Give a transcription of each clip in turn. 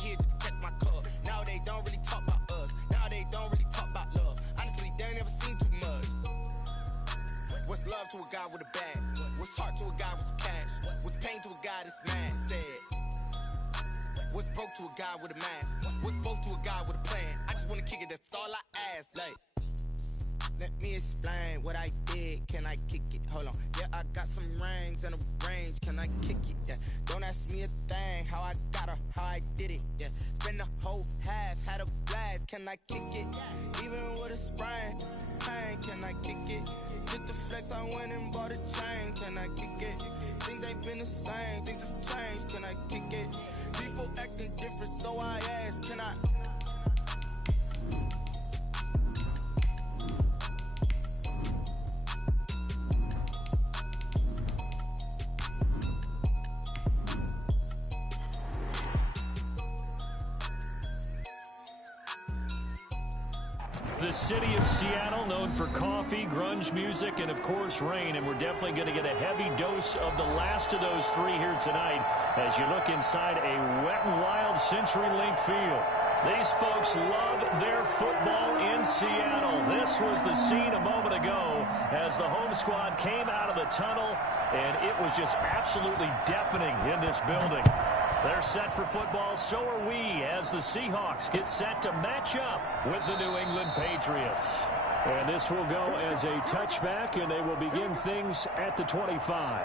here just to catch my cup. Now they don't really talk about us. Now they don't really talk about love. Honestly, they ain't never seen too much. What's love to a guy with a bag? What's heart to a guy with some cash? What's pain to a guy that's mad? Said. What's broke to a guy with a mask? What's both to a guy with a plan? I just wanna kick it, that's all I ask. Like, let me explain what I did. Can I kick it? Hold on. Yeah, I got some rings and a range. Can I kick it? Yeah. Don't ask me a thing. How I got her, how I did it. Yeah. Spend the whole half, had a blast. Can I kick it? Even with a sprain. Pain, can I kick it? Just the flex, I went and bought a chain. Can I kick it? Things ain't been the same. Things have changed. Can I kick it? People acting different, so I ask, can I? The city of Seattle, known for coffee, grunge music, and, of course, rain. And we're definitely going to get a heavy dose of the last of those three here tonight as you look inside a Wet n Wild CenturyLink field. These folks love their football in Seattle. This was the scene a moment ago as the home squad came out of the tunnel, and it was just absolutely deafening in this building. They're set for football, so are we, as the Seahawks get set to match up with the New England Patriots. And this will go as a touchback, and they will begin things at the 25.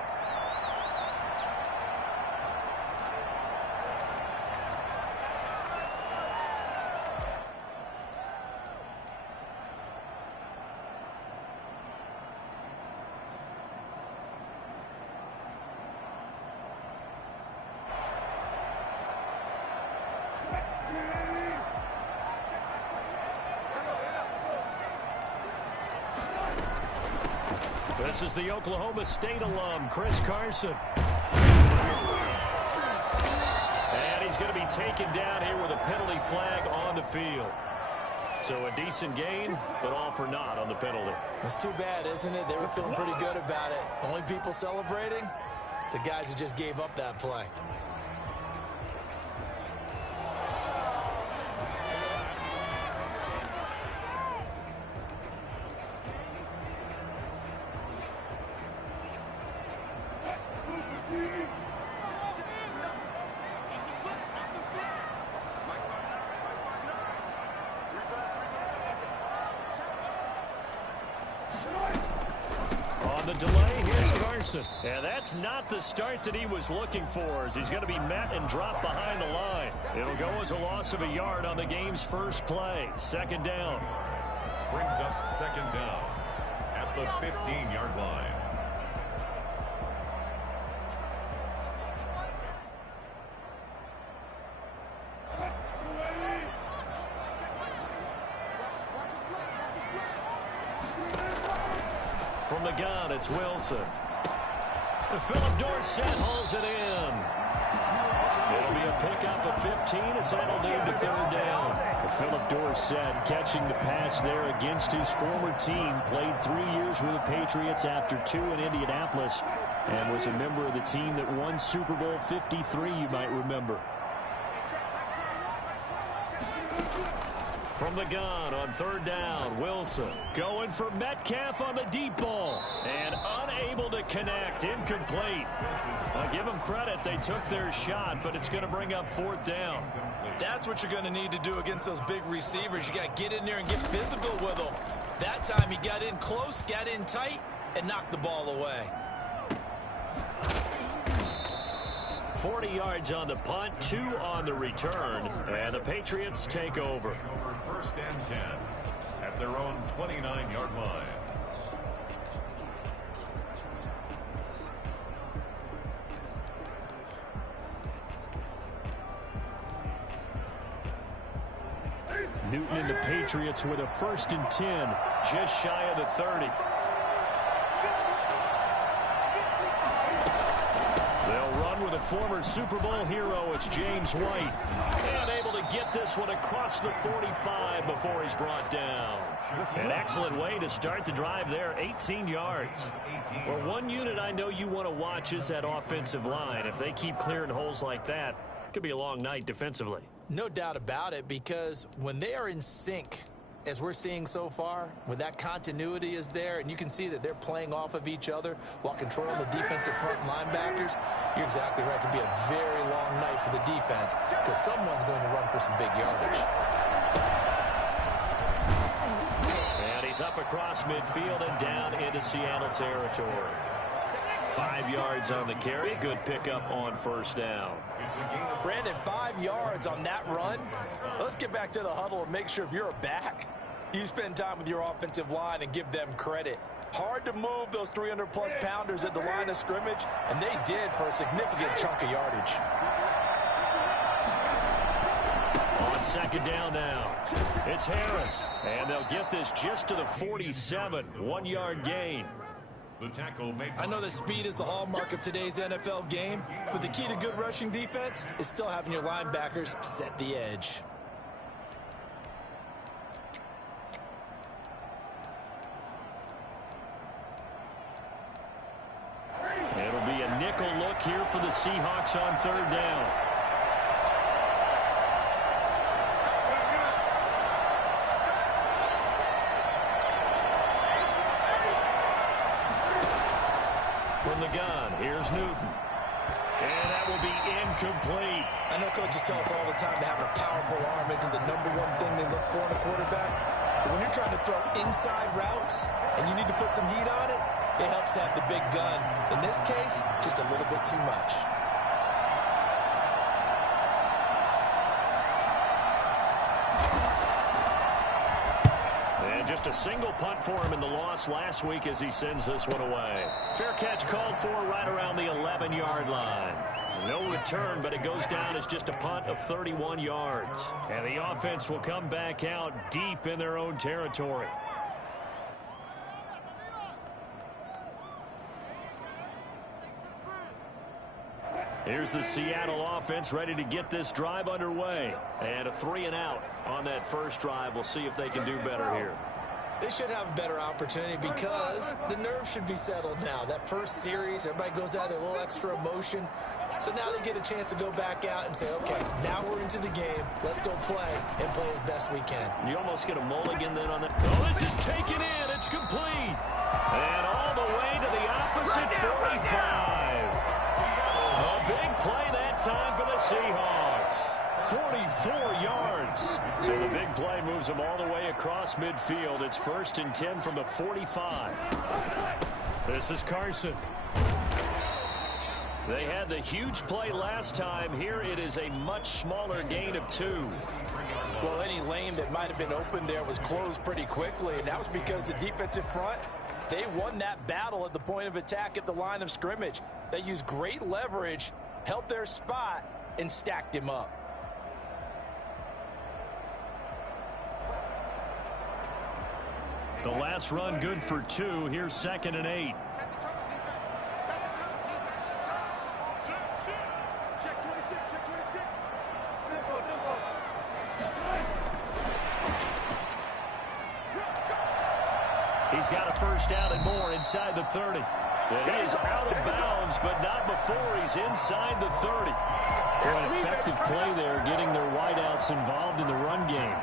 This is the Oklahoma State alum, Chris Carson. And he's going to be taken down here with a penalty flag on the field. So a decent gain, but all for naught on the penalty. That's too bad, isn't it? They were feeling pretty good about it. Only people celebrating? The guys who just gave up that play. On the delay, here's Carson. And that's not the start that he was looking for, as he's going to be met and dropped behind the line. It'll go as a loss of a yard on the game's first play. Second down. Brings up second down at the 15-yard line. From the gun, it's Wilson. Philip Dorsett hauls it in. It'll be a pickup of 15 as that'll lead to third down. Philip Dorsett catching the pass there against his former team. Played 3 years with the Patriots after 2 in Indianapolis and was a member of the team that won Super Bowl 53, you might remember. From the gun on third down, Wilson going for Metcalf on the deep ball and unable to connect, incomplete. I'll give them credit, they took their shot, but it's going to bring up fourth down. That's what you're going to need to do against those big receivers. You got to get in there and get physical with them. That time he got in close, got in tight, and knocked the ball away. 40 yards on the punt, 2 on the return, and the Patriots take over. First and 10 at their own 29-yard line. Newton and the Patriots with a first and 10, just shy of the 30. They'll run with a former Super Bowl hero. It's James White. And able to get this one across the 45 before he's brought down. An excellent way to start the drive there, 18 yards. Well, one unit I know you want to watch is that offensive line. If they keep clearing holes like that, it could be a long night defensively. No doubt about it, because when they are in sync, as we're seeing so far, when that continuity is there and you can see that they're playing off of each other while controlling the defensive front linebackers, you're exactly right. It could be a very long night for the defense because someone's going to run for some big yardage. And he's up across midfield and down into Seattle territory. 5 yards on the carry. Good pickup on first down. Brandon, 5 yards on that run. Let's get back to the huddle and make sure if you're a back, you spend time with your offensive line and give them credit. Hard to move those 300-plus pounders at the line of scrimmage, and they did for a significant chunk of yardage. On second down now, it's Harris, and they'll get this just to the 47, 1-yard gain. The tackle made. I know that speed is the hallmark of today's NFL game, but the key to good rushing defense is still having your linebackers set the edge. It'll be a nickel look here for the Seahawks on third down. From the gun, here's Newton. And that will be incomplete. I know coaches tell us all the time that having a powerful arm isn't the #1 thing they look for in a quarterback. But when you're trying to throw inside routes and you need to put some heat on it, it helps to have the big gun. In this case, just a little bit too much. And just a single punt for him in the loss last week as he sends this one away. Fair catch called for right around the 11-yard line. No return, but it goes down as just a punt of 31 yards. And the offense will come back out deep in their own territory. Here's the Seattle offense ready to get this drive underway. And a 3-and-out on that first drive. We'll see if they can do better here. They should have a better opportunity because the nerves should be settled now. That first series, everybody goes out with a little extra emotion. So now they get a chance to go back out and say, okay, now we're into the game. Let's go play and play as best we can. You almost get a mulligan then on that. Oh, this is taken in. It's complete. And all the way to the opposite 45. A big play that time for the Seahawks. 44 yards. So the big play moves them all the way across midfield. It's 1st and 10 from the 45. This is Carson. They had the huge play last time. Here it is a much smaller gain of 2. Well, any lane that might have been open there was closed pretty quickly, and that was because the defensive front, they won that battle at the point of attack at the line of scrimmage. They used great leverage, held their spot, and stacked him up. The last run good for 2. Here's 2nd and 8. He's got a first down and more inside the 30. He is out of bounds, but not before he's inside the 30. An effective play there, getting their wideouts involved in the run game.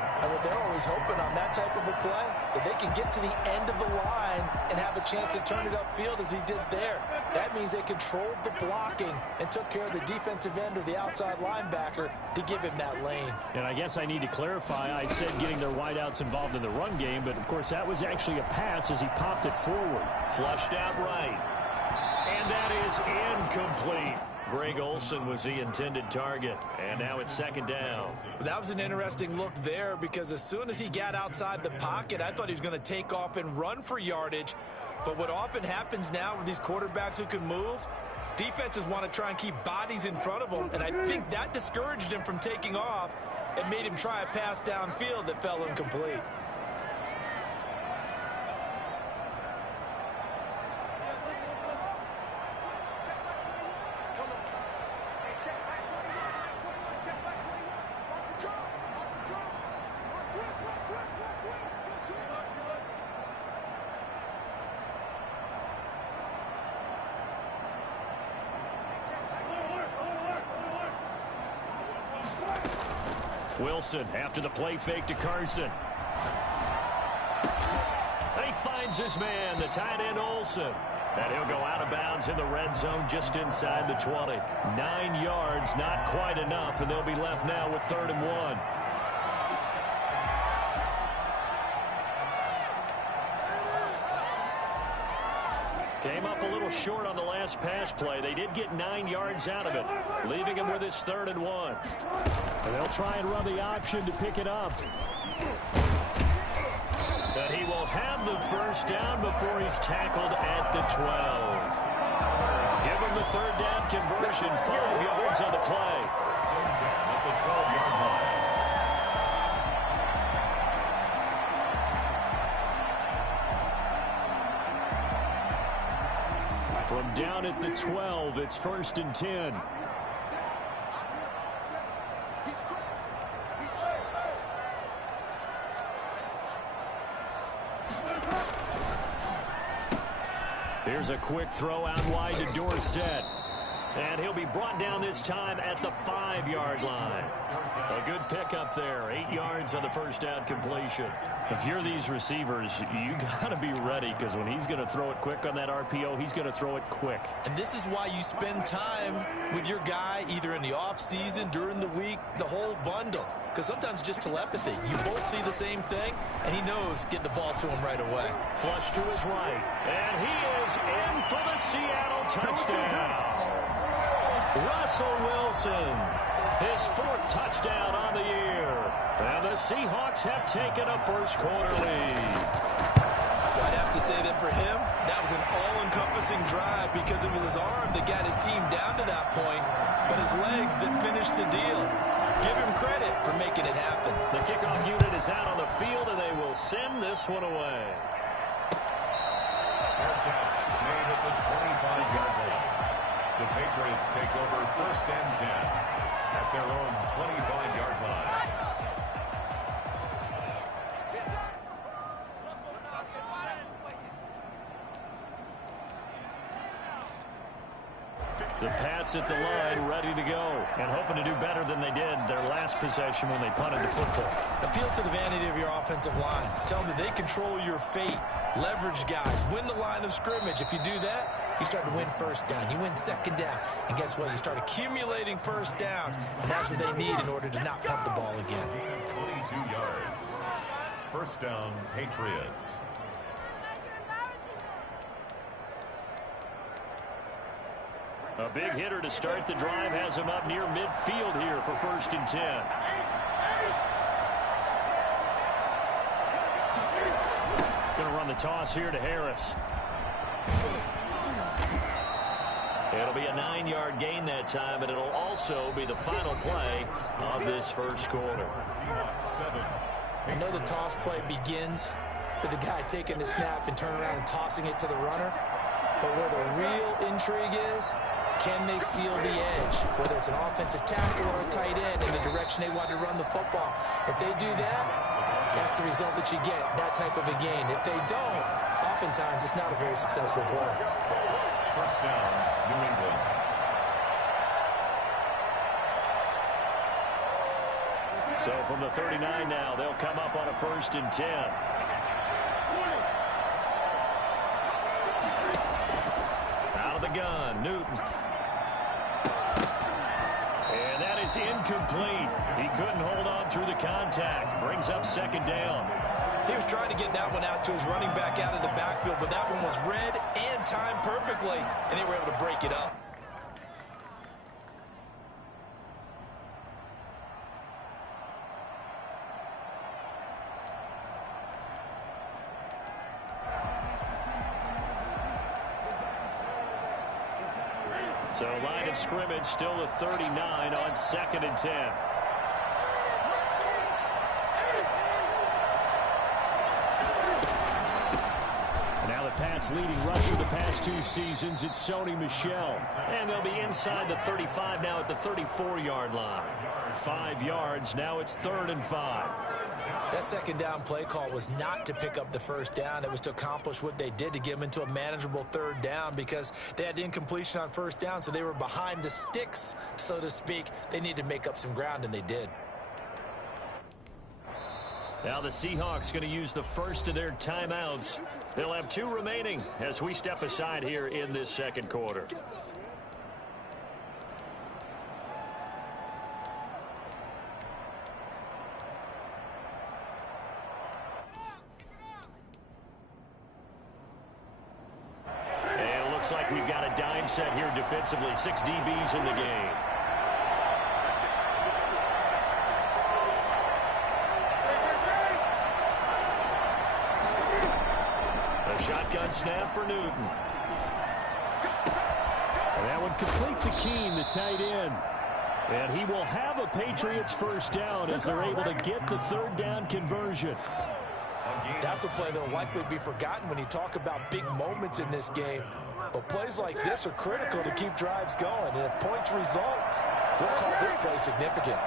They're always hoping on that type of a play that they can get to the end of the line and have a chance to turn it upfield as he did there. That means they controlled the blocking and took care of the defensive end or the outside linebacker to give him that lane. And I guess I need to clarify, I said getting their wideouts involved in the run game, but of course that was actually a pass as he popped it forward. Flushed out right. And that is incomplete. Greg Olsen was the intended target, and now it's 2nd down. That was an interesting look there because as soon as he got outside the pocket, I thought he was going to take off and run for yardage. But what often happens now with these quarterbacks who can move, defenses want to try and keep bodies in front of them, and I think that discouraged him from taking off and made him try a pass downfield that fell incomplete. Wilson after the play fake to Carson. And he finds his man, the tight end Olsen. And he'll go out of bounds in the red zone just inside the 20. 9 yards, not quite enough, and they'll be left now with 3rd and 1. Came up a little short on the last pass play. They did get 9 yards out of it, leaving him with his 3rd and 1. And they'll try and run the option to pick it up. But he will have the first down before he's tackled at the 12. Give him the 3rd down conversion, 5 yards on the play. At the 12-yard line. From down at the 12, it's 1st and 10. Here's a quick throw out wide to Dorsett. And he'll be brought down this time at the 5-yard line. A good pickup there. 8 yards on the first down completion. If you're these receivers, you got to be ready, because when he's going to throw it quick on that RPO, he's going to throw it quick. And this is why you spend time with your guy either in the offseason, during the week, the whole bundle. Because sometimes just telepathy. You both see the same thing, and he knows get the ball to him right away. Flush to his right. And he is in for the Seattle touchdown. Russell Wilson, his 4th touchdown on the year. And the Seahawks have taken a first-quarter lead. I'd have to say that for him, that was an all-encompassing drive because it was his arm that got his team down to that point, but his legs that finished the deal. Give him credit for making it happen. The kickoff unit is out on the field, and they will send this one away. Fair catch made at the 25-yard line. The Patriots take over 1st and 10 at their own 25-yard line. The Pats at the line, ready to go, and hoping to do better than they did their last possession when they punted the football. Appeal to the vanity of your offensive line. Tell them that they control your fate. Leverage guys. Win the line of scrimmage. If you do that, you start to win 1st down. You win 2nd down. And guess what? You start accumulating 1st downs. And that's what they need in order to not punt the ball again. 22 yards. 1st down, Patriots. A big hitter to start the drive has him up near midfield here for 1st and 10. Going to run the toss here to Harris. It'll be a 9-yard gain that time, and it'll also be the final play of this first quarter. I know the toss play begins with the guy taking the snap and turning around and tossing it to the runner. But where the real intrigue is, can they seal the edge? Whether it's an offensive tackle or a tight end in the direction they want to run the football. If they do that, that's the result that you get, that type of a gain. If they don't, oftentimes it's not a very successful play. 1st down, New England. So from the 39 now, they'll come up on a 1st and 10. Out of the gun, Newton. And that is incomplete. He couldn't hold on through the contact. Brings up 2nd down. He was trying to get that one out to his running back out of the backfield, but that one was read and timed perfectly, and they were able to break it up. So line of scrimmage still the 39 on 2nd and 10. And now the Pats leading rusher the past 2 seasons. It's Sony Michel. And they'll be inside the 35 now at the 34-yard line. 5 yards. Now it's 3rd and 5. That 2nd down play call was not to pick up the 1st down. It was to accomplish what they did, to get them into a manageable 3rd down, because they had incompletion on 1st down, so they were behind the sticks, so to speak. They needed to make up some ground, and they did. Now the Seahawks going to use the first of their timeouts. They'll have 2 remaining as we step aside here in this second quarter. And it looks like we've got a dime set here defensively. 6 DBs in the game. Shotgun snap for Newton. And that one complete to Keene, the tight end. And he will have a Patriots first down as they're able to get the third down conversion. That's a play that will likely be forgotten when you talk about big moments in this game. But plays like this are critical to keep drives going. And if points result, we'll call this play significant.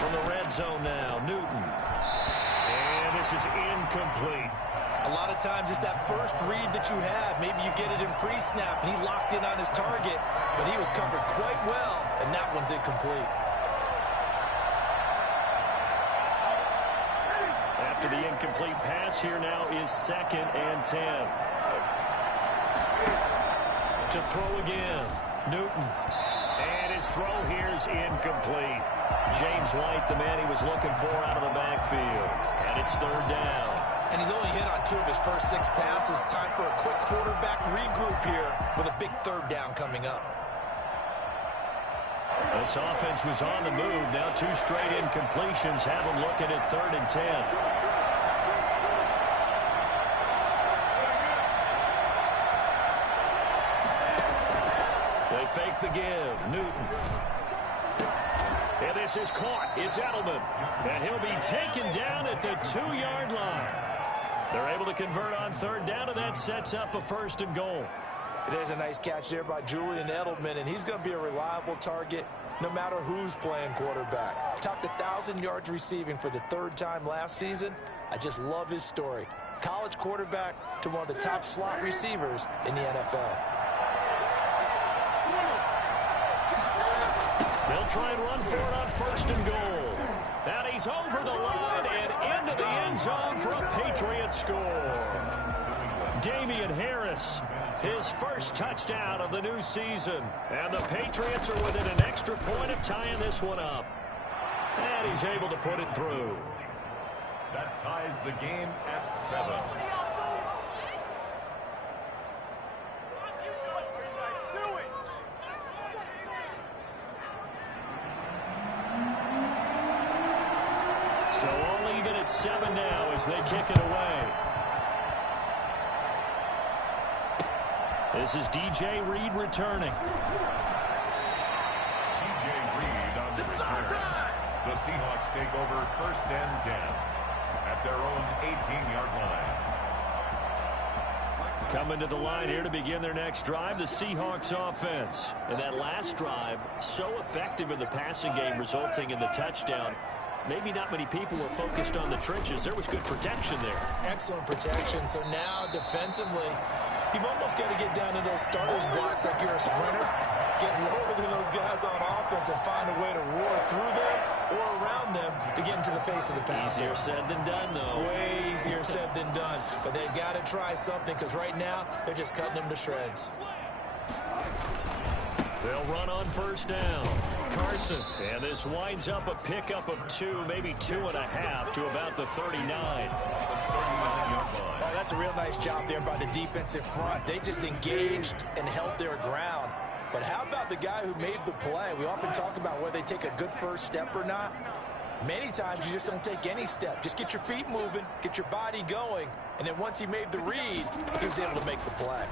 From the red zone now, Newton. And this is incomplete. A lot of times it's that first read that you have. Maybe you get it in pre-snap, and he locked in on his target, but he was covered quite well, and that one's incomplete. After the incomplete pass, here now is 2nd and 10. To throw again, Newton. And his throw here is incomplete. James White, the man he was looking for out of the backfield. And it's 3rd down. And he's only hit on 2 of his first 6 passes. Time for a quick quarterback regroup here with a big 3rd down coming up. This offense was on the move. Now 2 straight incompletions have them looking at 3rd and 10. They fake the give. Newton. And this is caught. It's Edelman. And he'll be taken down at the 2-yard line. They're able to convert on 3rd down, and that sets up a 1st and goal. It is a nice catch there by Julian Edelman, and he's going to be a reliable target no matter who's playing quarterback. Topped 1,000 yards receiving for the 3rd time last season. I just love his story. College quarterback to one of the top slot receivers in the NFL. They'll try and run for it on 1st and goal. And he's over the line and into the end zone for a Patriot score. Damian Harris, his first touchdown of the new season. And the Patriots are within an extra point of tying this one up. And he's able to put it through. That ties the game at 7. So all even at 7 now as they kick it away. This is DJ Reed returning. DJ Reed on the return. The Seahawks take over 1st and 10 at their own 18-yard line. Coming to the line here to begin their next drive, the Seahawks offense. And that last drive, so effective in the passing game, resulting in the touchdown. Maybe not many people were focused on the trenches. There was good protection there. Excellent protection. So now defensively, you've almost got to get down to those starters blocks like you're a sprinter. Get lower than those guys on offense and find a way to roar through them or around them to get into the face of the pass. Easier said than done, though. Way easier said than done. But they've got to try something because right now they're just cutting them to shreds. They'll run on 1st down. Carson. And this winds up a pickup of 2, maybe 2.5 to about the 39. Oh, that's a real nice job there by the defensive front. They just engaged and held their ground. But how about the guy who made the play? We often talk about whether they take a good first step or not. Many times you just don't take any step. Just get your feet moving, get your body going, and then once he made the read, he was able to make the play.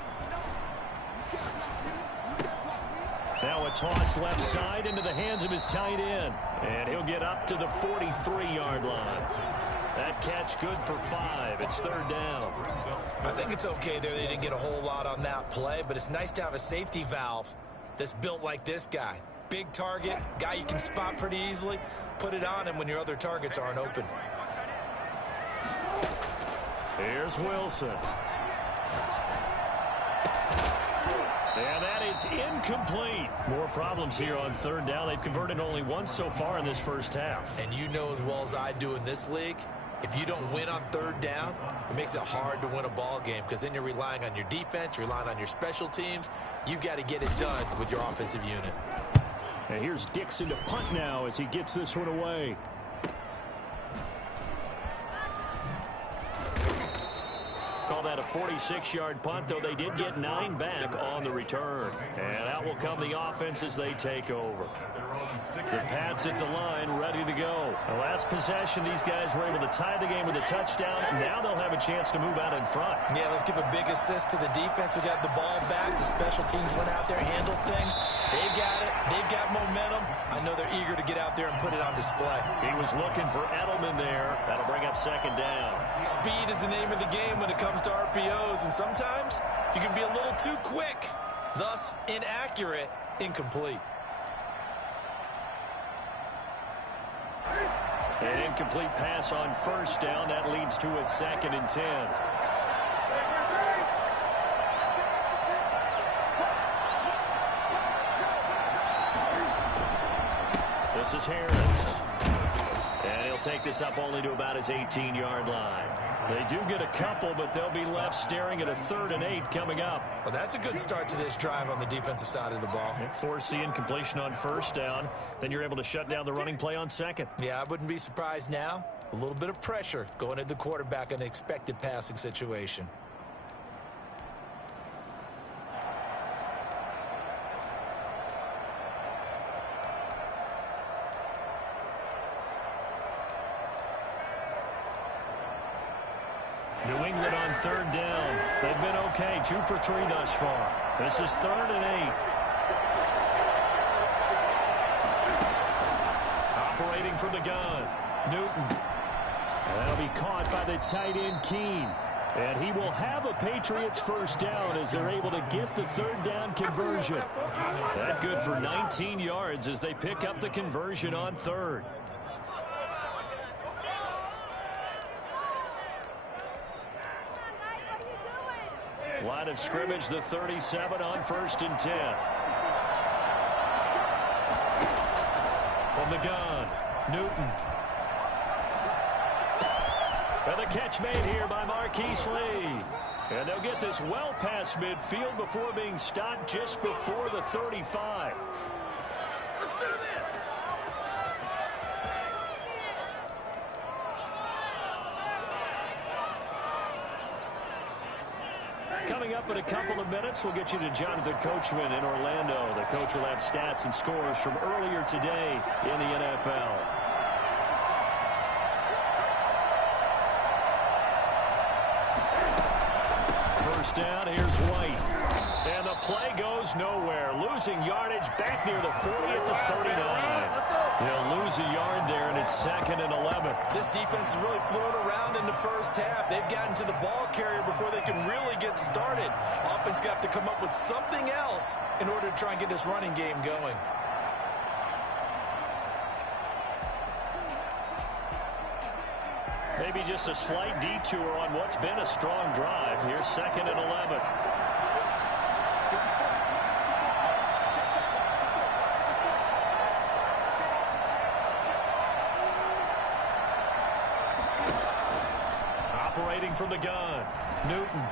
Now a toss left side into the hands of his tight end. And he'll get up to the 43-yard line. That catch good for 5. It's 3rd down. I think it's okay there. They didn't get a whole lot on that play, but it's nice to have a safety valve that's built like this guy. Big target, guy you can spot pretty easily. Put it on him when your other targets aren't open. Here's Wilson. And that is incomplete. More problems here on third down. They've converted only once so far in this first half. And you know as well as I do in this league, if you don't win on third down, it makes it hard to win a ball game because then you're relying on your defense, relying on your special teams. You've got to get it done with your offensive unit. And here's Dixon to punt now as he gets this one away. Call that a 46-yard punt, though they did get 9 back on the return. And out will come the offense as they take over. The Pats at the line, ready to go. The last possession, these guys were able to tie the game with a touchdown. Now they'll have a chance to move out in front. Yeah, let's give a big assist to the defense who got the ball back. The special teams went out there, handled things. They got it. They've got momentum. I know they're eager to get out there and put it on display. He was looking for Edelman there. That'll bring up second down. Speed is the name of the game when it comes to RPOs, and sometimes you can be a little too quick, thus inaccurate, incomplete. An incomplete pass on first down. That leads to a 2nd and 10. This is Harris. And he'll take this up only to about his 18-yard line. They do get a couple, but they'll be left staring at a 3rd and 8 coming up. Well, that's a good start to this drive on the defensive side of the ball. Force the incompletion on first down. Then you're able to shut down the running play on second. Yeah, I wouldn't be surprised now. A little bit of pressure going at the quarterback in an expected passing situation. New England on third down. They've been okay, 2 for 3 thus far. This is 3rd and 8. Operating from the gun, Newton. That'll be caught by the tight end, Keene. And he will have a Patriots first down as they're able to get the 3rd down conversion. That good for 19 yards as they pick up the conversion on 3rd. Line of scrimmage, the 37 on 1st and 10. From the gun, Newton. And the catch made here by Marquise Lee. And they'll get this well past midfield before being stopped just before the 35. Coming up in a couple of minutes, we'll get you to Jonathan Coachman in Orlando. The coach will have stats and scores from earlier today in the NFL. First down, here's White. And the play goes nowhere. Losing yardage back near the 40 at the 39. They'll lose a yard there, and it's 2nd and 11. This defense is really flown around in the first half. They've gotten to the ball carrier before they can really get started. Offense got to come up with something else in order to try and get this running game going. Maybe just a slight detour on what's been a strong drive. Here's 2nd and 11. Operating from the gun, Newton.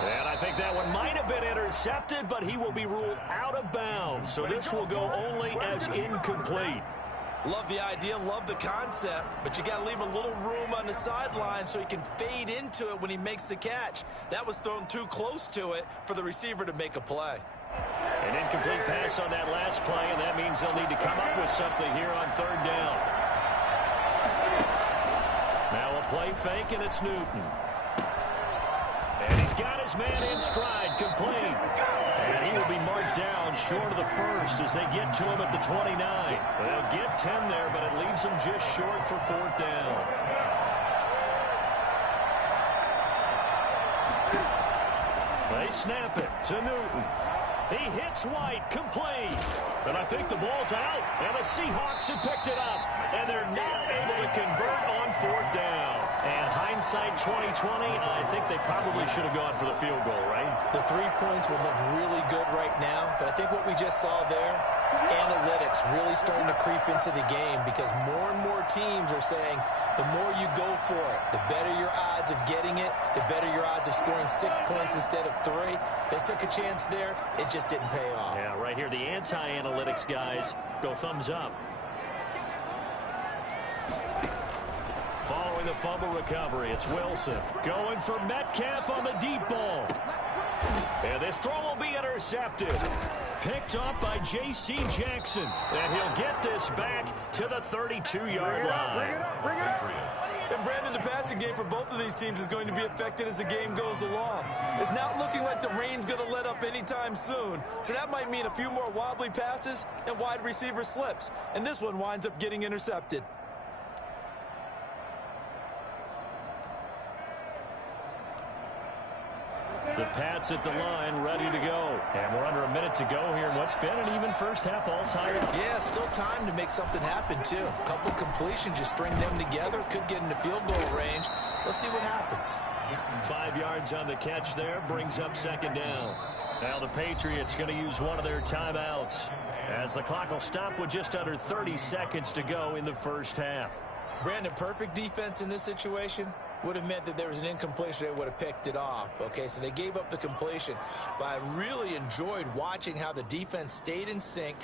And I think that one might have been intercepted, but he will be ruled out of bounds. So this will go only as incomplete. Love the idea, love the concept, but you got to leave a little room on the sideline so he can fade into it when he makes the catch. That was thrown too close to it for the receiver to make a play. An incomplete pass on that last play, and that means they'll need to come up with something here on 3rd down. Now a play fake, and it's Newton. And he's got his man in stride, complete. And he will be marked down short of the first as they get to him at the 29. They'll get 10 there, but it leaves them just short for 4th down. They snap it to Newton. He hits White, complete. And I think the ball's out, and the Seahawks have picked it up. And they're not able to convert on fourth down. And hindsight 2020, I think they probably should have gone for the field goal, right? The 3 points would look really good right now, but I think what we just saw there, analytics really starting to creep into the game because more and more teams are saying the more you go for it, the better your odds of getting it, the better your odds of scoring 6 points instead of 3. They took a chance there. It just didn't pay off. Yeah, right here, the anti-analytics guys go thumbs up. Following the fumble recovery, it's Wilson going for Metcalf on the deep ball. And this throw will be intercepted. Picked up by J.C. Jackson. And he'll get this back to the 32-yard line. And Brandon, the passing game for both of these teams is going to be affected as the game goes along. It's not looking like the rain's going to let up anytime soon. So that might mean a few more wobbly passes and wide receiver slips. And this one winds up getting intercepted. The Pats at the line, ready to go. And we're under a minute to go here in what's been an even first half all tied up. Yeah, still time to make something happen, too. A couple completions, just string them together. Could get into field goal range. Let's see what happens. 5 yards on the catch there, brings up second down. Now the Patriots going to use one of their timeouts as the clock will stop with just under 30 seconds to go in the first half. Brandon, perfect defense in this situation would have meant that there was an incompletion. They would have picked it off. Okay, so they gave up the completion. But I really enjoyed watching how the defense stayed in sync,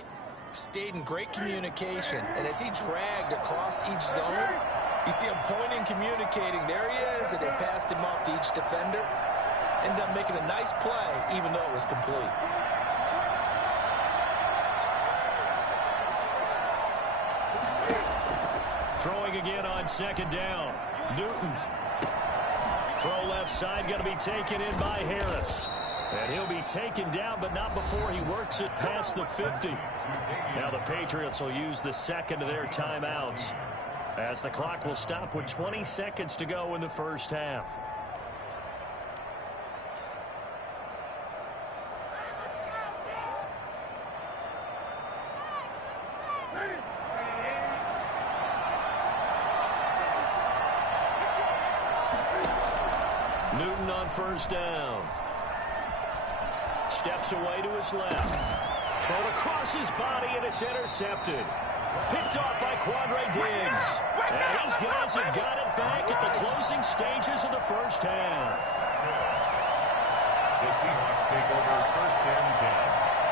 stayed in great communication. And as he dragged across each zone, you see him pointing, communicating. There he is, and they passed him off to each defender. Ended up making a nice play, even though it was complete. Throwing again on second down. Newton. Throw left side, going to be taken in by Harris. And he'll be taken down, but not before he works it past the 50. Now the Patriots will use the second of their timeouts as the clock will stop with 20 seconds to go in the first half. Newton on first down. Steps away to his left. Thrown across his body, and it's intercepted. Picked off by Quandre Diggs. And his guys have got it back at the closing stages of the first half. The Seahawks take over first and 10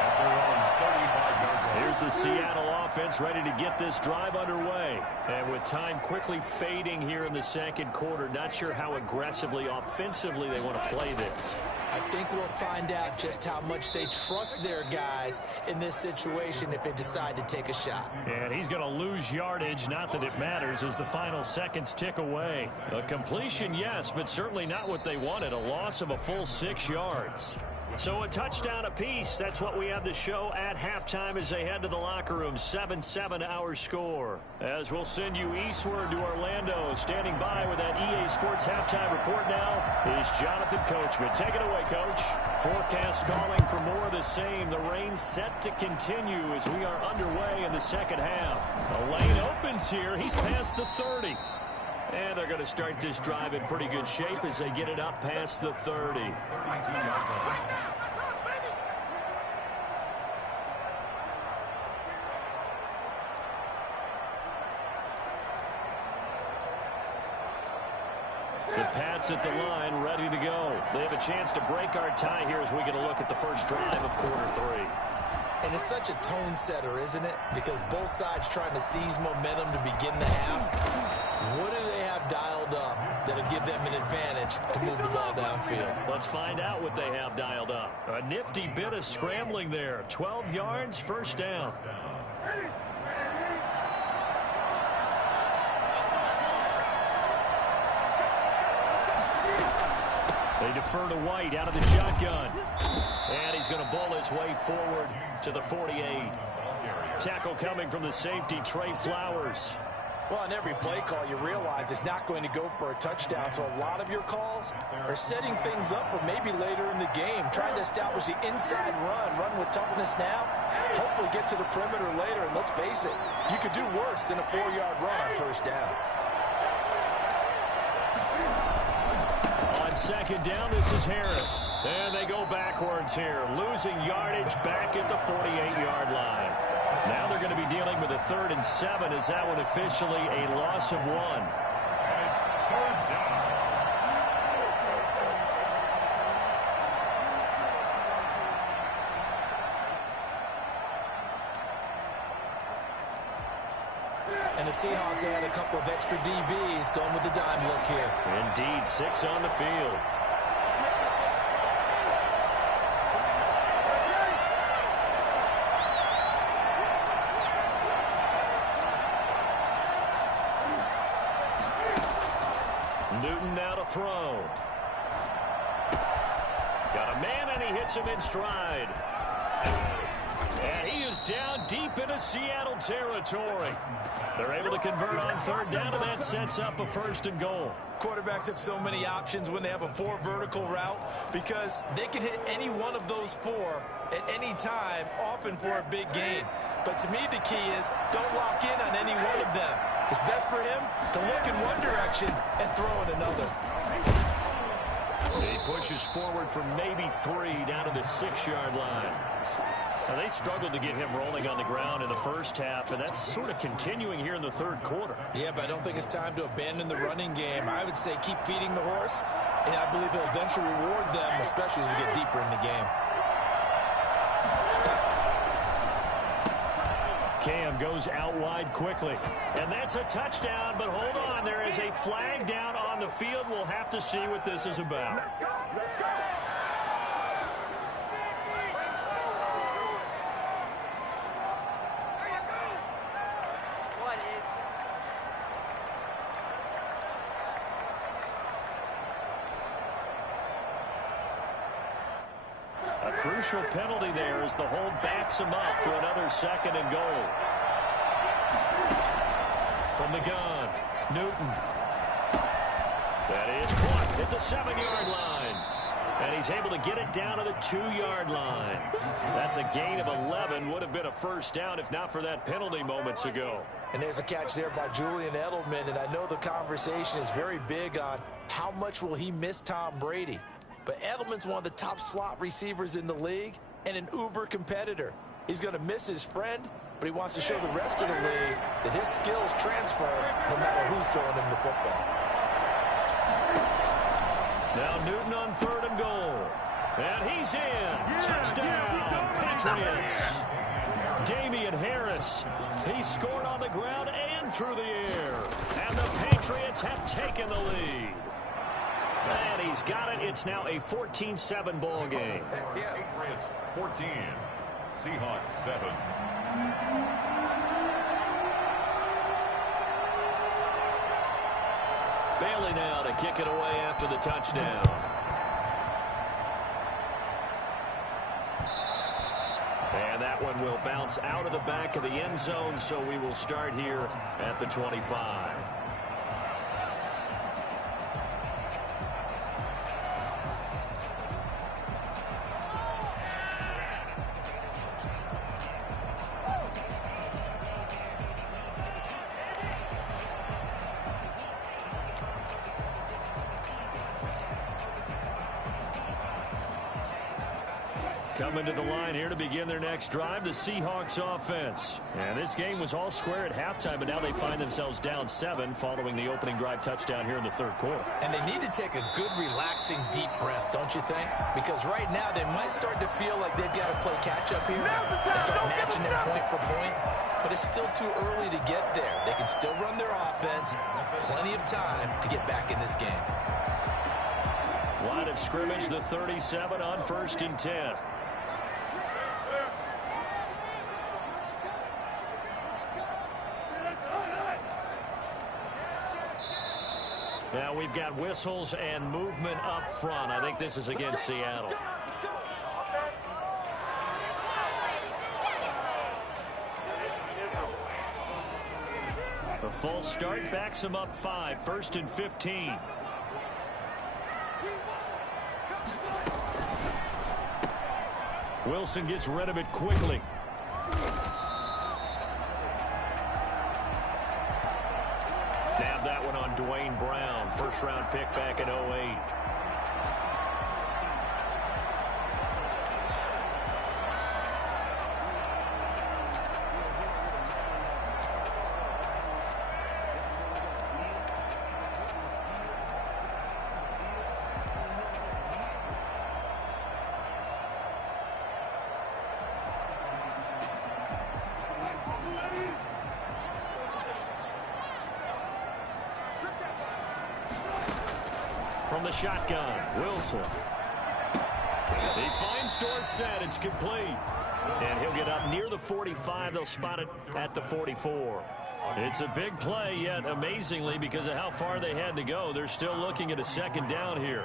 at their own 35-yard line. Here's the Seattle offense ready to get this drive underway. And with time quickly fading here in the second quarter, not sure how aggressively, offensively they want to play this. I think we'll find out just how much they trust their guys in this situation if they decide to take a shot. And he's going to lose yardage, not that it matters, as the final seconds tick away. A completion, yes, but certainly not what they wanted. A loss of a full 6 yards. So a touchdown apiece. That's what we have to show at halftime as they head to the locker room. 7-7 our score. As we'll send you eastward to Orlando. Standing by with that EA Sports halftime report now is Jonathan Coachman. Take it away, Coach. Forecast calling for more of the same. The rain set to continue as we are underway in the second half. A lane opens here. He's past the 30. And they're going to start this drive in pretty good shape as they get it up past the 30. The Pats at the line, ready to go. They have a chance to break our tie here as we get a look at the first drive of quarter 3. And it's such a tone setter, isn't it? Because both sides trying to seize momentum to begin the half. What do they have dialed up that'll give them an advantage to move the ball downfield? Let's find out what they have dialed up. A nifty bit of scrambling there. 12 yards, first down. They defer to White out of the shotgun. And he's going to bowl his way forward to the 48. Tackle coming from the safety, Trey Flowers. Well, on every play call, you realize it's not going to go for a touchdown, so a lot of your calls are setting things up for maybe later in the game, trying to establish the inside run with toughness now, hopefully get to the perimeter later, and let's face it, you could do worse than a 4-yard run on first down. On second down, this is Harris. And they go backwards here, losing yardage back at the 48-yard line. Now they're going to be dealing with a 3rd and 7. Is that one officially a loss of 1? And it's 3rd down. And the Seahawks add a couple of extra DBs going with the dime look here. Indeed, 6 on the field. Newton now to throw. Got a man, and he hits him in stride. And he is down deep into Seattle territory. They're able to convert on 3rd down, and that sets up a 1st and goal. Quarterbacks have so many options when they have a 4 vertical route because they can hit any one of those 4 at any time, often for a big gain. But to me, the key is don't lock in on any one of them. It's best for him to look in one direction and throw in another. He pushes forward for maybe 3 down to the 6-yard line. Now, they struggled to get him rolling on the ground in the first half, and that's sort of continuing here in the 3rd quarter. Yeah, but I don't think it's time to abandon the running game. I would say keep feeding the horse, and I believe he'll eventually reward them, especially as we get deeper in the game. Cam goes out wide quickly, and that's a touchdown, but hold on, there is a flag down on the field. We'll have to see what this is about. A crucial penalty there as the hold backs him up for another 2nd and goal. From the gun, Newton. That is caught at the 7-yard line. And he's able to get it down to the 2-yard line. That's a gain of 11. Would have been a 1st down if not for that penalty moments ago. And there's a catch there by Julian Edelman, and I know the conversation is very big on how much will he miss Tom Brady. But Edelman's one of the top slot receivers in the league and an uber competitor. He's going to miss his friend, but he wants to show the rest of the league that his skills transfer no matter who's throwing him the football. Now Newton on 3rd and goal. And he's in. Touchdown, Patriots. Damian Harris. He scored on the ground and through the air. And the Patriots have taken the lead. And he's got it. It's now a 14-7 ball game. Patriots 14, Seahawks 7. Bailey now to kick it away after the touchdown. And that one will bounce out of the back of the end zone, so we will start here at the 25. Coming to the line here to begin their next drive, the Seahawks offense. And this game was all square at halftime, but now they find themselves down 7 following the opening drive touchdown here in the 3rd quarter. And they need to take a good, relaxing, deep breath, don't you think? Because right now they might start to feel like they've got to play catch-up here and start matching them point for point. But it's still too early to get there. They can still run their offense. Plenty of time to get back in this game. Line of scrimmage, the 37 on 1st and 10. Now we've got whistles and movement up front. I think this is against Seattle. A false start backs him up 5, 1st and 15. Wilson gets rid of it quickly. Nabbed that one on Dwayne Brown, first-round pick back in 08. From the shotgun, Wilson. He finds Dorsett. It's complete. And he'll get up near the 45. They'll spot it at the 44. It's a big play, yet amazingly, because of how far they had to go, they're still looking at a second down here.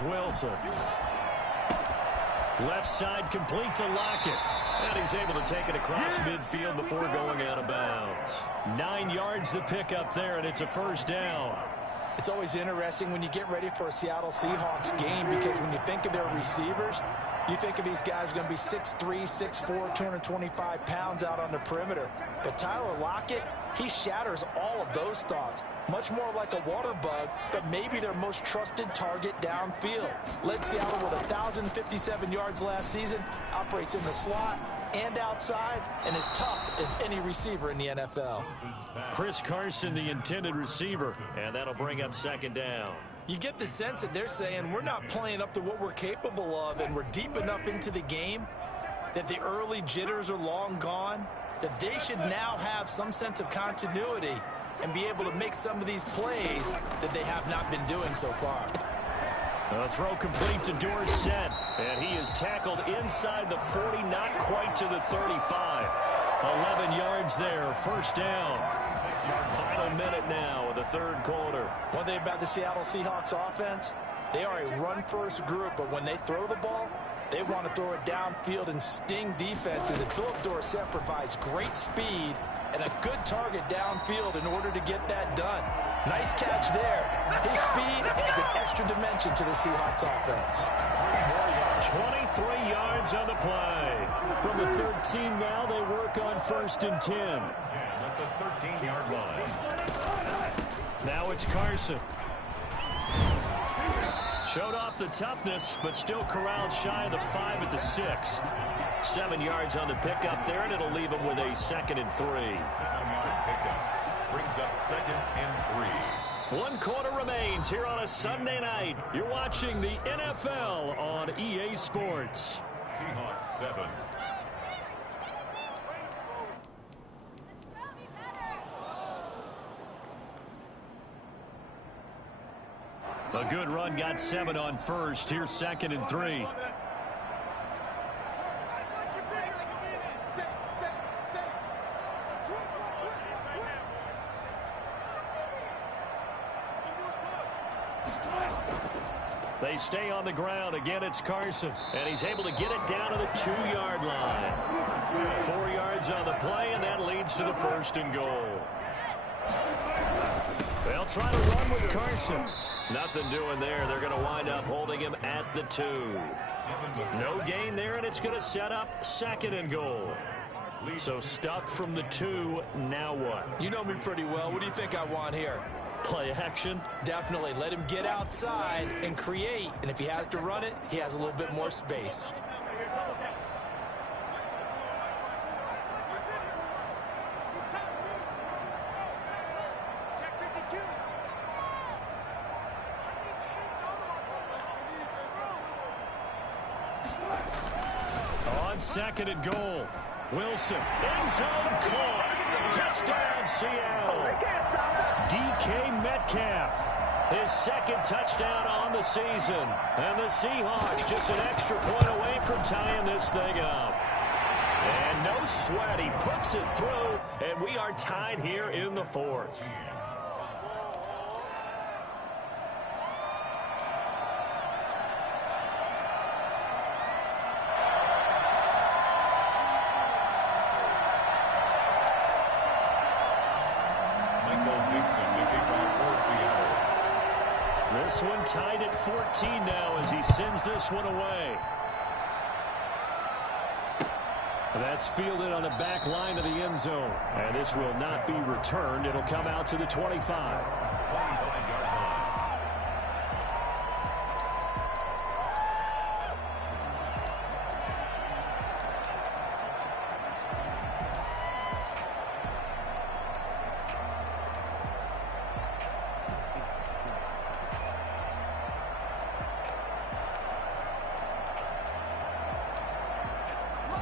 Wilson. Left side complete to Lockett. And he's able to take it across midfield before going out of bounds. 9 yards to pick up there, and it's a first down. It's always interesting when you get ready for a Seattle Seahawks game, because when you think of their receivers, you think of these guys going to be 6'3", 6'4", 225 pounds out on the perimeter. But Tyler Lockett, he shatters all of those thoughts. Much more like a water bug, but maybe their most trusted target downfield. Led Seattle with 1,057 yards last season, operates in the slot and outside, and is tough as any receiver in the NFL. Chris Carson, the intended receiver, and that'll bring up second down. You get the sense that they're saying we're not playing up to what we're capable of, and we're deep enough into the game that the early jitters are long gone, that they should now have some sense of continuity and be able to make some of these plays that they have not been doing so far. A throw complete to Dorsett, and he is tackled inside the 40, not quite to the 35. 11 yards there, first down. Final minute now of the third quarter. One thing about the Seattle Seahawks offense, they are a run-first group, but when they throw the ball, they want to throw it downfield and sting defenses. And Philip Dorsett provides great speed and a good target downfield in order to get that done. Nice catch there. His speed adds an extra dimension to the Seahawks offense. 23 yards on the play. From the 13 now, they work on 1st and 10. At the 13-yard line. Now it's Carson. Showed off the toughness, but still corralled shy of the 5 at the 6. 7 yards on the pickup there, and it'll leave him with a 2nd and 3. 7-yard pickup brings up 2nd and 3. 1 quarter remains here on a Sunday night. You're watching the NFL on EA Sports. Seahawks 7. A good run, got 7 on 1st. Here's 2nd and 3. They stay on the ground. Again, it's Carson. And he's able to get it down to the 2-yard line. 4 yards on the play, and that leads to the 1st and goal. They'll try to run with Carson. Nothing doing there. They're going to wind up holding him at the 2. No gain there, and it's going to set up 2nd and goal. So stuffed from the 2. Now what? You know me pretty well. What do you think I want here? Play action? Definitely. Let him get outside and create. And if he has to run it, he has a little bit more space. On 2nd and goal. Wilson. End zone caught. Touchdown, Seattle. DK Metcalf. His second touchdown on the season. And the Seahawks just an extra point away from tying this thing up. And no sweat. He puts it through, and we are tied here in the fourth. This one tied at 14 now as he sends this one away. That's fielded on the back line of the end zone. And this will not be returned. It'll come out to the 25.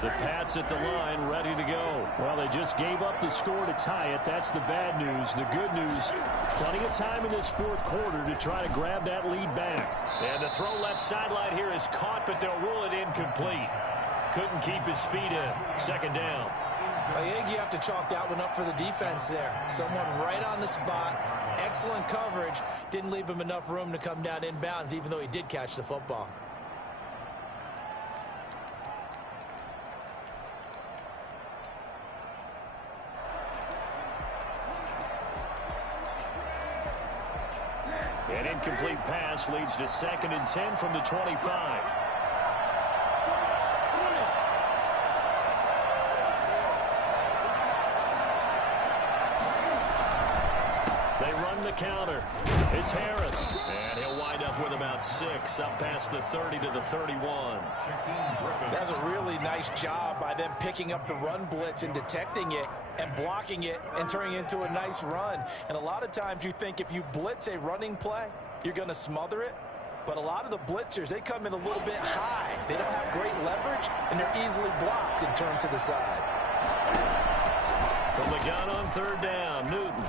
The Pats at the line, ready to go. Well, they just gave up the score to tie it. That's the bad news. The good news, plenty of time in this fourth quarter to try to grab that lead back. And the throw left sideline here is caught, but they'll rule it incomplete. Couldn't keep his feet in. Second down. I think you have to chalk that one up for the defense there. Someone right on the spot. Excellent coverage. Didn't leave him enough room to come down inbounds, even though he did catch the football. An incomplete pass leads to 2nd and 10 from the 25. They run the counter. It's Harris. And he'll wind up with about 6, up past the 30 to the 31. That's a really nice job by them picking up the run blitz and detecting it and blocking it and turning it into a nice run. And a lot of times you think if you blitz a running play, you're going to smother it. But a lot of the blitzers, they come in a little bit high. They don't have great leverage, and they're easily blocked and turned to the side. From the gun on 3rd down, Newton.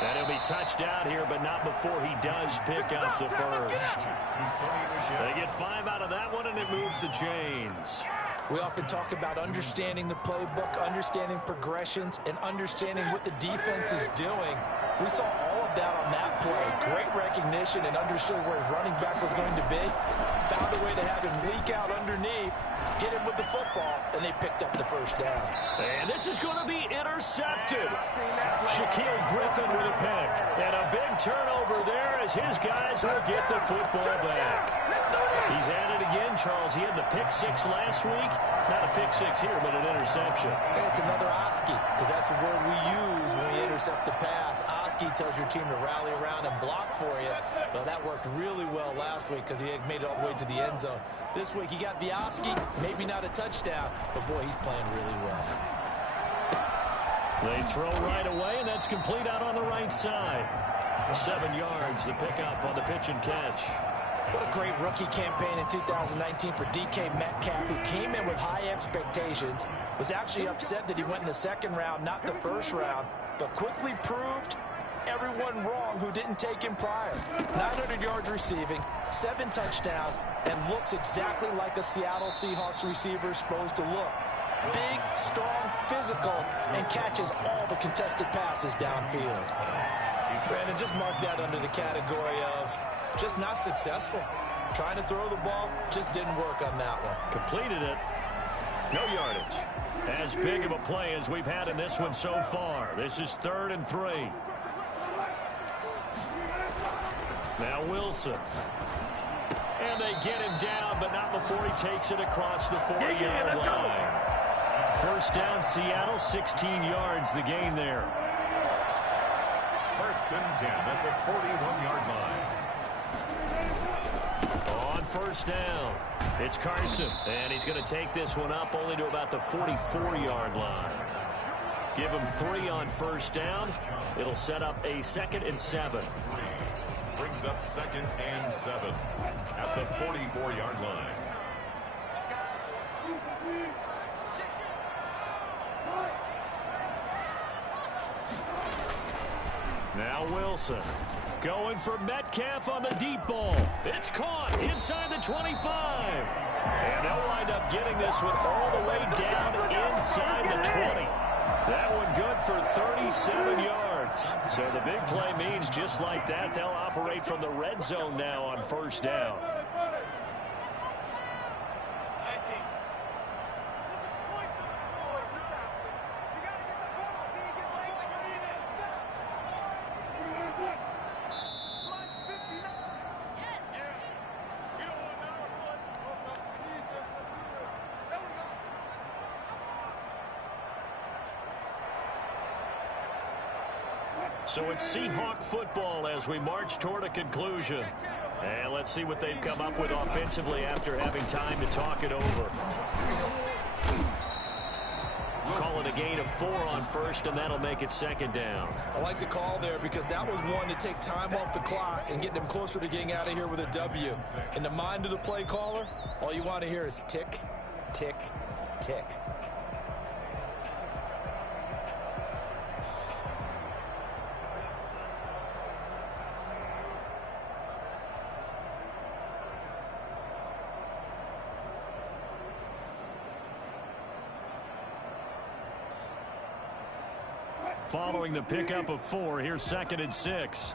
And he'll be touched out here, but not before he does pick up the first. They get 5 out of that one, and it moves the chains. We often talk about understanding the playbook, understanding progressions, and understanding what the defense is doing. We saw all of that on that play. Great recognition and understood where his running back was going to be. Found a way to have him leak out underneath, get him with the football, and they picked up the first down. And this is going to be intercepted. Shaquille Griffin with a pick. And a big turnover there as his guys will get the football back. He's at it again, Charles. He had the pick 6 last week. Not a pick 6 here, but an interception. Hey, it's another Oski, because that's the word we use when we intercept the pass. Oski tells your team to rally around and block for you. Well, that worked really well last week because he had made it all the way to the end zone. This week, he got the Oski, maybe not a touchdown, but boy, he's playing really well. They throw right away, and that's complete out on the right side. 7 yards, the pickup on the pitch and catch. What a great rookie campaign in 2019 for DK Metcalf, who came in with high expectations, was actually upset that he went in the 2nd round, not the 1st round, but quickly proved everyone wrong who didn't take him prior. 900 yards receiving, 7 touchdowns, and looks exactly like a Seattle Seahawks receiver is supposed to look. Big, strong, physical, and catches all the contested passes downfield. Brandon, just mark that under the category of just not successful. Trying to throw the ball, just didn't work on that one. Completed it. No yardage. As big of a play as we've had in this one so far. This is 3rd and 3. Now Wilson. And they get him down, but not before he takes it across the 40-yard line. First down, Seattle, 16 yards, the gain there. 1st and 10 at the 41-yard line. On 1st down, it's Carson, and he's going to take this one up only to about the 44-yard line. Give him 3 on 1st down. It'll set up a 2nd and 7. Brings up 2nd and 7 at the 44-yard line. Now Wilson. Going for Metcalf on the deep ball. It's caught inside the 25. And they'll wind up getting this one all the way down inside the 20. That one good for 37 yards. So the big play means just like that, they'll operate from the red zone now on first down. So it's Seahawk football as we march toward a conclusion. And let's see what they've come up with offensively after having time to talk it over. Call it a gain of 4 on first, and that'll make it second down. I like the call there because that was one to take time off the clock and get them closer to getting out of here with a W. In the mind of the play caller, all you want to hear is tick, tick, tick. Following the pickup of 4, here's 2nd and 6.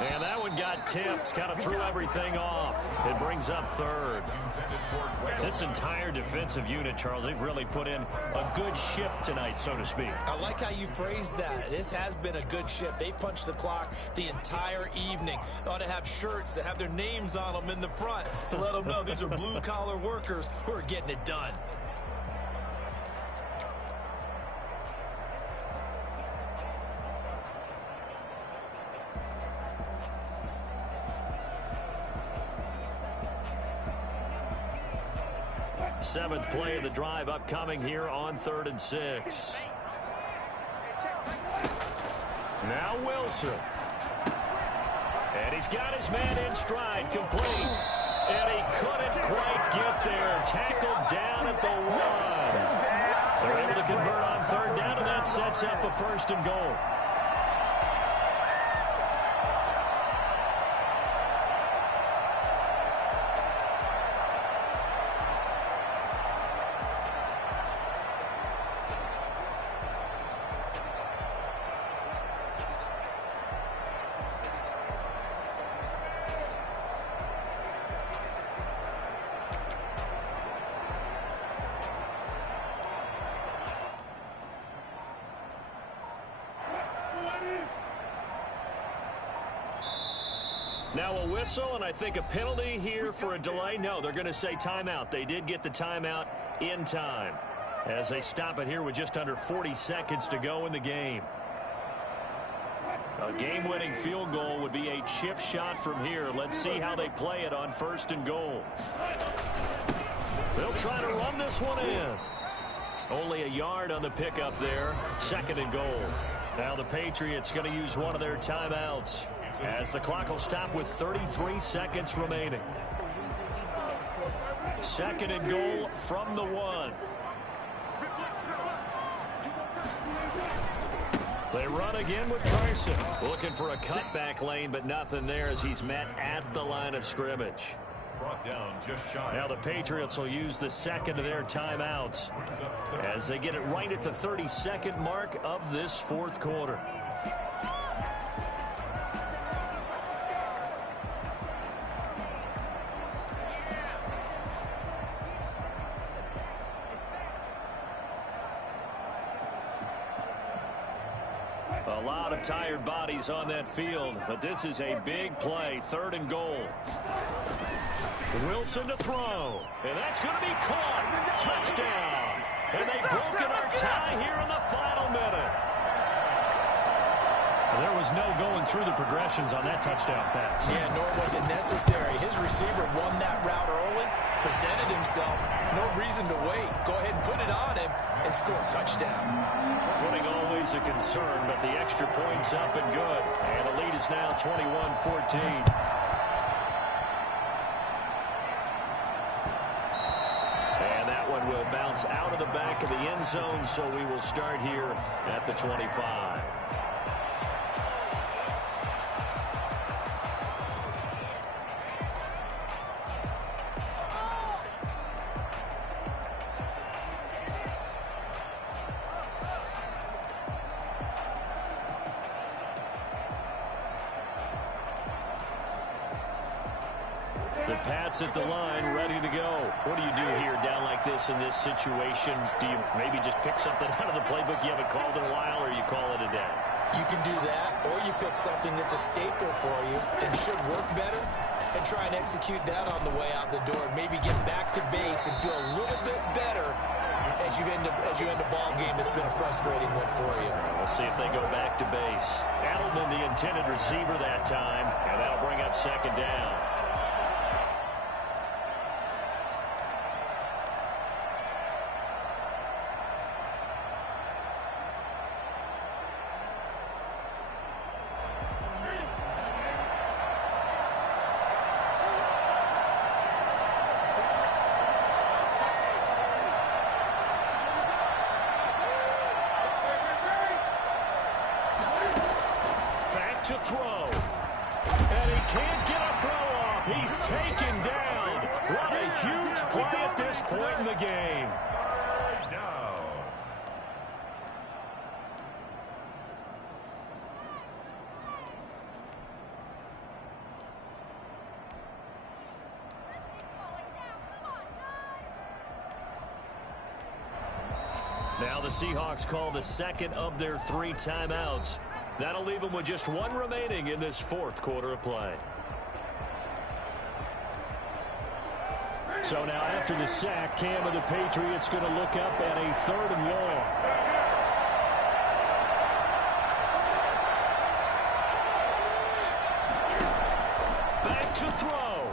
And that one got tipped, kind of threw everything off. It brings up 3rd. This entire defensive unit, Charles, they've really put in a good shift tonight, so to speak. I like how you phrased that. This has been a good shift. They punched the clock the entire evening. They ought to have shirts that have their names on them in the front to let them know these are blue-collar workers who are getting it done. Seventh play of the drive upcoming here on 3rd and 6. Now Wilson. And he's got his man in stride, complete. And he couldn't quite get there. Tackled down at the 1. They're able to convert on 3rd down, and that sets up a 1st and goal. Now a whistle, and I think a penalty here for a delay. No, they're going to say timeout. They did get the timeout in time as they stop it here with just under 40 seconds to go in the game. A game-winning field goal would be a chip shot from here. Let's see how they play it on 1st and goal. They'll try to run this one in. Only a yard on the pickup there. 2nd and goal. Now the Patriots going to use one of their timeouts, as the clock will stop with 33 seconds remaining. 2nd and goal from the 1. They run again with Carson. Looking for a cutback lane, but nothing there as he's met at the line of scrimmage. Brought down just shy. Now the Patriots will use the 2nd of their timeouts as they get it right at the 32nd mark of this 4th quarter. A lot of tired bodies on that field, but this is a big play. 3rd and goal. Wilson to throw, and that's going to be caught. Touchdown. And they've broken our tie here in the final minute. There was no going through the progressions on that touchdown pass. Yeah, nor was it necessary. His receiver won that route early, presented himself. No reason to wait. Go ahead and put it on him and score a touchdown. Footing always a concern, but the extra point's up and good. And the lead is now 21-14. Pats out of the back of the end zone, so we will start here at the 25. The Pats at the line, ready to go. What do you do here down like this in this situation? Do you maybe just pick something out of the playbook you haven't called in a while, or you call it a day? You can do that, or you pick something that's a staple for you and should work better and try and execute that on the way out the door. Maybe get back to base and feel a little bit better as you end a ball game that's been a frustrating one for you. We'll see if they go back to base. Edelman, the intended receiver that time, and that'll bring up second down. To throw. And he can't get a throw off. He's taken down. What a huge play at this point in the game. Now the Seahawks call the second of their 3 timeouts. That'll leave them with just 1 remaining in this 4th quarter of play. So now after the sack, Cam of the Patriots going to look up at a 3rd and long. Back to throw.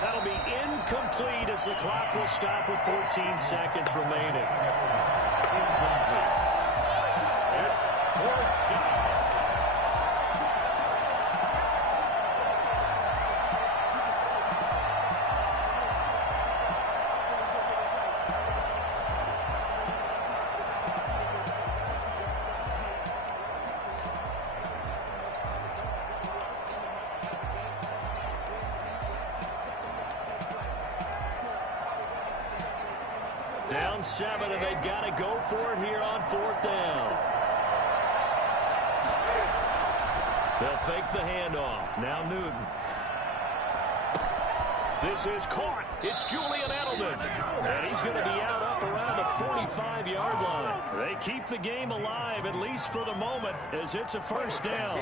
That'll be incomplete as the clock will stop with 14 seconds remaining. Down 7, and they've got to go for it here on 4th down. They'll fake the handoff. Now Newton. This is caught. It's Julian Edelman. And he's going to be out up around the 45-yard line. They keep the game alive, at least for the moment, as it's a 1st down.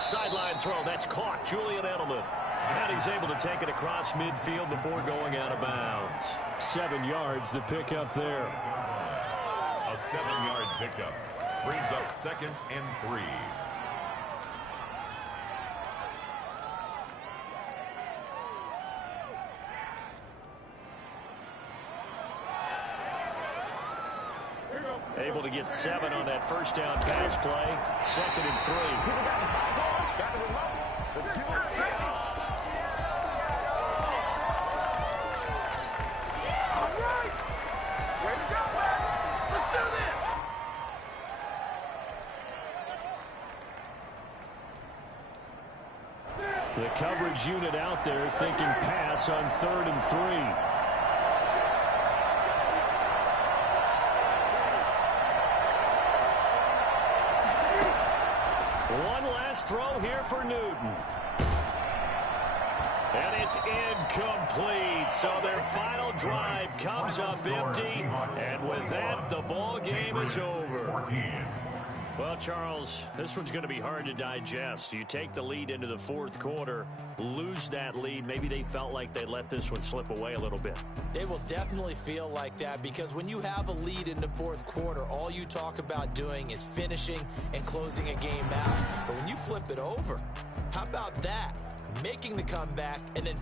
Sideline throw, that's caught. Julian Edelman. And he's able to take it across midfield before going out of bounds. 7 yards, the pickup there. A 7-yard pickup brings up 2nd and 3. Able to get 7 on that 1st down pass play. 2nd and 3. The coverage unit out there thinking pass on 3rd and 3. One last throw here for Newton. And it's incomplete. So their final drive comes up empty. And with that, the ball game is over. Well, Charles, this one's going to be hard to digest. You take the lead into the fourth quarter, lose that lead. Maybe they felt like they let this one slip away a little bit. They will definitely feel like that because when you have a lead in the fourth quarter, all you talk about doing is finishing and closing a game out. But when you flip it over, how about that? Making the comeback and then